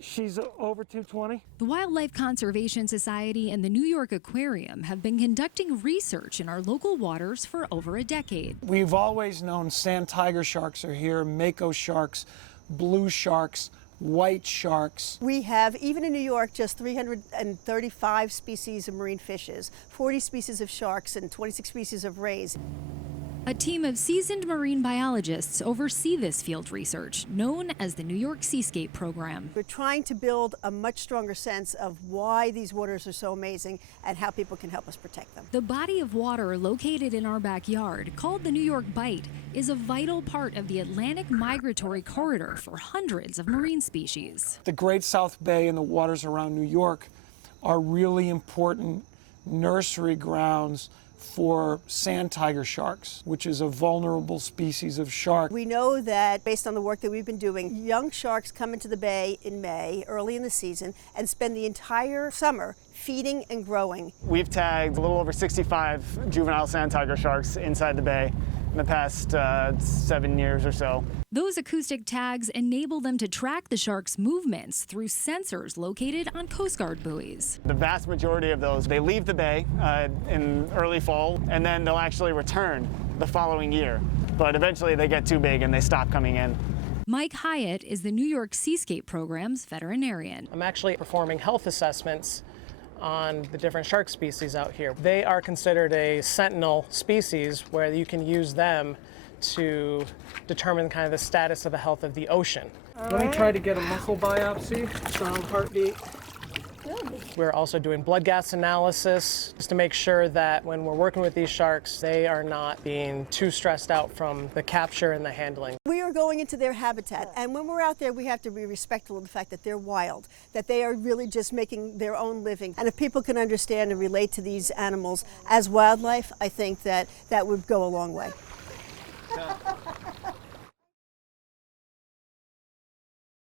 She's over 220. The Wildlife Conservation Society and the New York Aquarium have been conducting research in our local waters for over a decade. We've always known sand tiger sharks are here, mako sharks, blue sharks, white sharks. We have, even in New York, just 335 species of marine fishes, 40 species of sharks, and 26 species of rays. A team of seasoned marine biologists oversee this field research, known as the New York Seascape Program. We're trying to build a much stronger sense of why these waters are so amazing and how people can help us protect them. The body of water located in our backyard, called the New York Bight, is a vital part of the Atlantic migratory corridor for hundreds of marine species. The Great South Bay and the waters around New York are really important nursery grounds for sand tiger sharks, which is a vulnerable species of shark. We know that based on the work that we've been doing, young sharks come into the bay in May, early in the season, and spend the entire summer feeding and growing. We've tagged a little over 65 juvenile sand tiger sharks inside the bay in the past 7 years or so. Those acoustic tags enable them to track the sharks' movements through sensors located on Coast Guard buoys. The vast majority of those, they leave the bay in early fall, and then they'll actually return the following year. But eventually they get too big and they stop coming in. Mike Hyatt is the New York Seascape Program's veterinarian. I'm actually performing health assessments on the different shark species out here. They are considered a sentinel species where you can use them to determine kind of the status of the health of the ocean. Let me try to get a muscle biopsy, sound heartbeat. We're also doing blood gas analysis just to make sure that when we're working with these sharks, they are not being too stressed out from the capture and the handling. We are going into their habitat, and when we're out there, we have to be respectful of the fact that they're wild, that they are really just making their own living. And if people can understand and relate to these animals as wildlife, I think that that would go a long way.